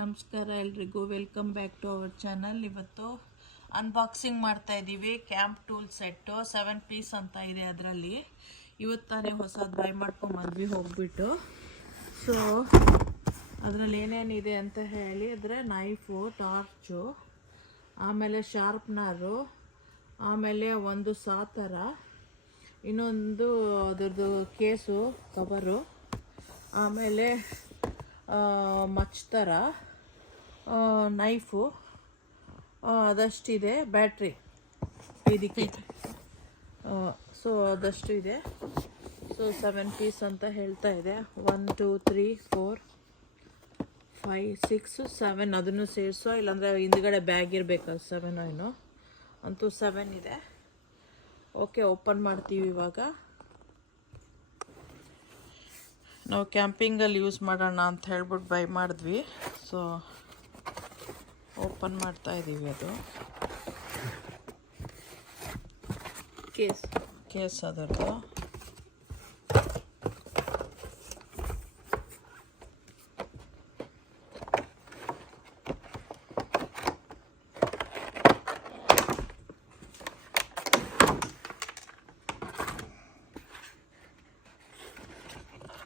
ನಮಸ್ಕಾರ ಎಲ್ರಿಗೂ, welcome back to our channel. ಇವತ್ತು ಅನ್ಬಾಕ್ಸಿಂಗ್ ಮಾಡ್ತಾ ಇದ್ದೀವಿ. ಕ್ಯಾಂಪ್ ಟೂಲ್ ಸೆಟ್ಟು 7 ಪೀಸ್ ಅಂತ ಇದೆ ಅದರಲ್ಲಿ. ಇವತ್ತಾನೇ ಹೊಸದು ಬೈ ಮಾಡ್ಕೊಂಬಂದ್ವಿ ಹೋಗ್ಬಿಟ್ಟು. ಸೊ ಅದರಲ್ಲಿ ಏನೇನಿದೆ ಅಂತ ಹೇಳಿ ಅಂದರೆ ನೈಫು, ಟಾರ್ಚು, ಆಮೇಲೆ ಶಾರ್ಪ್ನರು, ಆಮೇಲೆ ಒಂದು ಸಾತರ, ಇನ್ನೊಂದು ಅದರದ್ದು ಕೇಸು ಕವರು, ಆಮೇಲೆ ಮಚ್ತರ, ನೈಫು, ಅದಷ್ಟಿದೆ. ಬ್ಯಾಟ್ರಿ ಇದಕ್ಕೆ, ಸೊ ಅದಷ್ಟು ಇದೆ. ಸೊ 7 ಪೀಸ್ ಅಂತ ಹೇಳ್ತಾ ಇದೆ. 1 2 3 4 5 6 7 ಅದನ್ನು ಸೇರಿಸೋ, ಇಲ್ಲಾಂದರೆ ಹಿಂದ್ಗಡೆ ಬ್ಯಾಗ್ ಇರಬೇಕು. 7 ಏನೋ ಅಂತೂ 7 ಇದೆ. ಓಕೆ, ಓಪನ್ ಮಾಡ್ತೀವಿ ಇವಾಗ. ನಾವು ಕ್ಯಾಂಪಿಂಗಲ್ಲಿ ಯೂಸ್ ಮಾಡೋಣ ಅಂತ ಹೇಳ್ಬಿಟ್ಟು ಬೈ ಮಾಡಿದ್ವಿ. ಸೊ ಓಪನ್ ಮಾಡ್ತಾ ಇದ್ದೀವಿ. ಅದು ಕೇಸ್ ಅದರದ್ದು.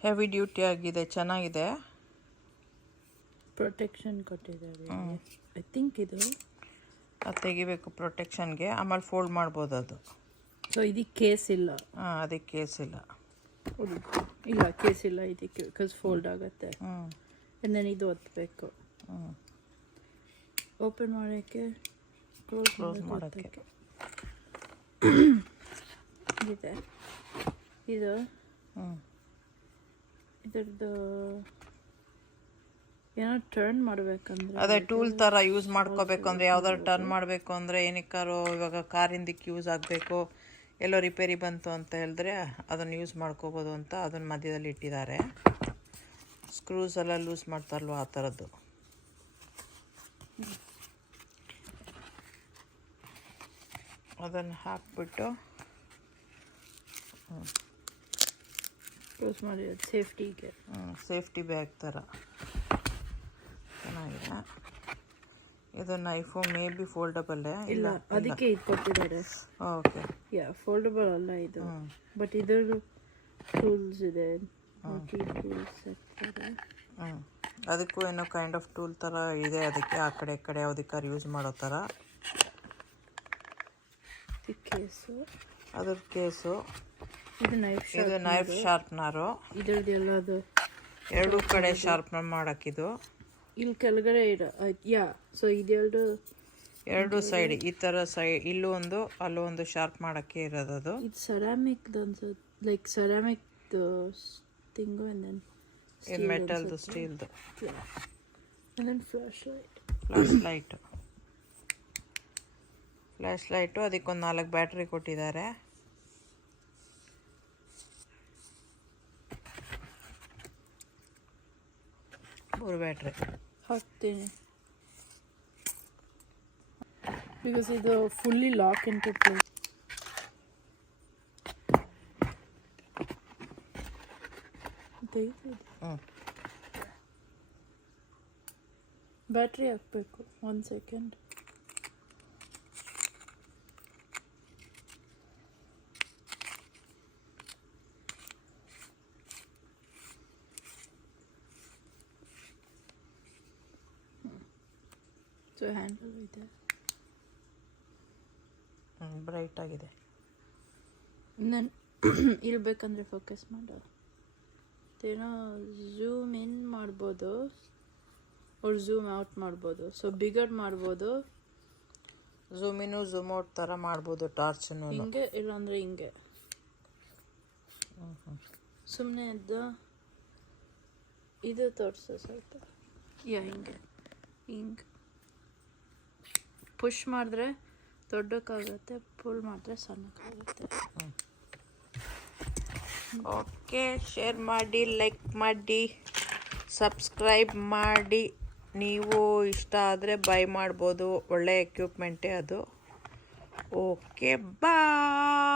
ಹೆವಿ ಡ್ಯೂಟಿ ಆಗಿದೆ, ಚೆನ್ನಾಗಿದೆ. ಪ್ರೊಟೆಕ್ಷನ್ ಕೊಟ್ಟಿದ್ದಾರೆ. ಐ ಥಿಂಕ್ ಇದು ಅದು ತೆಗಿಬೇಕು ಪ್ರೊಟೆಕ್ಷನ್ಗೆ, ಆಮೇಲೆ ಫೋಲ್ಡ್ ಮಾಡ್ಬೋದು ಅದು. ಸೊ ಇದಕ್ಕೆ ಕೇಸ್ ಇಲ್ಲ. ಅದಕ್ಕೆ ಕೇಸ್ ಇಲ್ಲ. ಇಲ್ಲ, ಕೇಸ್ ಇಲ್ಲ ಇದಕ್ಕೆ, ಬಿಕಾಸ್ ಫೋಲ್ಡ್ ಆಗುತ್ತೆ. ಆ್ಯಂಡ್ ಇದು ಒತ್ತಬೇಕು. ಓಪನ್ ಮಾಡೋಕ್ಕೆ, ಕ್ಲೋಸ್ ಮಾಡೋಕ್ಕೆ ಇದೆ. ಇದು ಇದ್ರದ್ದು ಏನೋ ಟರ್ನ್ ಮಾಡಬೇಕಂದ್ರೆ, ಅದೇ ಟೂಲ್ ಥರ ಯೂಸ್ ಮಾಡ್ಕೋಬೇಕು ಅಂದರೆ, ಯಾವ್ದಾದ್ರು ಟರ್ನ್ ಮಾಡಬೇಕು ಅಂದರೆ, ಏನಕ್ಕಾರು ಇವಾಗ ಕಾರಿಂದಕ್ಕೆ ಯೂಸ್ ಆಗಬೇಕು, ಎಲ್ಲೋ ರಿಪೇರಿ ಬಂತು ಅಂತ ಹೇಳಿದ್ರೆ ಅದನ್ನು ಯೂಸ್ ಮಾಡ್ಕೋಬೋದು ಅಂತ ಅದನ್ನು ಮಧ್ಯದಲ್ಲಿ ಇಟ್ಟಿದ್ದಾರೆ. ಸ್ಕ್ರೂಸ್ ಎಲ್ಲ ಲೂಸ್ ಮಾಡ್ತಾರಲ್ವ, ಆ ಥರದ್ದು. ಅದನ್ನು ಹಾಕ್ಬಿಟ್ಟು ಕ್ಲೋಸ್ ಮಾಡಿ ಸೇಫ್ಟಿಗೆ. ಸೇಫ್ಟಿ ಬ್ಯಾಗ್ ಥರ ಚೆನ್ನಾಗಿದೆ. ಇದು ನೈಫು ಮೇ ಬಿ ಫೋಲ್ಡಬಲ್ ಇಲ್ಲ, ಅದಕ್ಕೆ ಇದು ಕೊಟ್ಟಿದ್ದಾರೆ. ಓಕೆ, ಫೋಲ್ಡಬಲ್ ಅಲ್ಲ ಇದು, ಬಟ್ ಇದ್ರ ಟೂಲ್ಸ್ ಇದೆ. ಅದಕ್ಕೂ ಏನೋ ಕೈಂಡ್ ಆಫ್ ಟೂಲ್ ಥರ ಇದೆ. ಅದಕ್ಕೆ ಆ ಕಡೆ ಈ ಕಡೆ ಯಾವುದಕ್ಕಾರು ಯೂಸ್ ಮಾಡೋ ಥರ. ಕೇಸು, ಅದ್ರ ಕೇಸು. ಇದು ನೈಫ್ ಶಾರ್ಪ್ನರು. ಇದ್ರದ್ದು ಎಲ್ಲದು ಎರಡೂ ಕಡೆ ಶಾರ್ಪ್ನರ್ ಮಾಡೋಕ್ಕಿದು. ಇಲ್ಲಿ ಕೆಳಗಡೆ ಸೊ ಇದೆರಡು ಎರಡು ಸೈಡ್ ಈ ಥರ ಸೈಡ್, ಇಲ್ಲೂ ಒಂದು ಅಲ್ಲೂ ಒಂದು ಶಾರ್ಪ್ ಮಾಡೋಕ್ಕೆ ಇರೋದು. ಅದು ಇದು ಸೆರಾಮಿಕ್ ಅನ್ಸುತ್ತೆ, ಲೈಕ್ ಸೆರಾಮಿಕ್ ಥಿಂಗು. ಇದು ಮೆಟಲ್ದು, ಸ್ಟೀಲ್ದು. Flash light. ಅದಕ್ಕೊಂದು 4 ಬ್ಯಾಟ್ರಿ ಕೊಟ್ಟಿದ್ದಾರೆ. 3 ಬ್ಯಾಟ್ರಿ ಹಾಕ್ತೀನಿ, ಬಿಕಾಸ್ ಇದು fully lock into place. Battery ಹಾಕಬೇಕು. 1 ಸೆಕೆಂಡ್. ಸೊ ಹ್ಯಾಂಡಲ್ ಇದೆ, ಬ್ರೈಟ್ ಆಗಿದೆ. ನಾನು ಇರಬೇಕಂದ್ರೆ ಫೋಕಸ್ ಮಾಡೋ ಏನೋ ಝೂಮ್ ಇನ್ ಮಾಡ್ಬೋದು, ಅವ್ರು ಝೂಮ್ ಔಟ್ ಮಾಡ್ಬೋದು. ಸೊ ಬಿಗರ್ ಮಾಡ್ಬೋದು, ಝೂಮ್ ಇನ್ನು ಝೂಮ್ ಔಟ್ ಥರ ಮಾಡ್ಬೋದು. ಟಾರ್ಚನ್ನು ಹಿಂಗೆ, ಇಲ್ಲಾಂದರೆ ಹಿಂಗೆ. ಸುಮ್ಮನೆ ಇದು ತೋರಿಸು ಸ್ವಲ್ಪ. ಹಿಂಗೆ ಪುಷ್ ಮಾಡಿದ್ರೆ ದೊಡ್ಡಕ್ಕಾಗುತ್ತೆ, ಪುಲ್ ಮಾಡಿದ್ರೆ ಸಣ್ಣಕ್ಕಾಗುತ್ತೆ. ಓಕೆ, ಶೇರ್ ಮಾಡಿ, ಲೈಕ್ ಮಾಡಿ, ಸಬ್ಸ್ಕ್ರೈಬ್ ಮಾಡಿ. ನೀವು ಇಷ್ಟ ಆದರೆ ಬೈ ಮಾಡ್ಬೋದು. ಒಳ್ಳೆ ಎಕ್ವಿಪ್ಮೆಂಟೇ ಅದು. ಓಕೆ, ಬಾಯ್.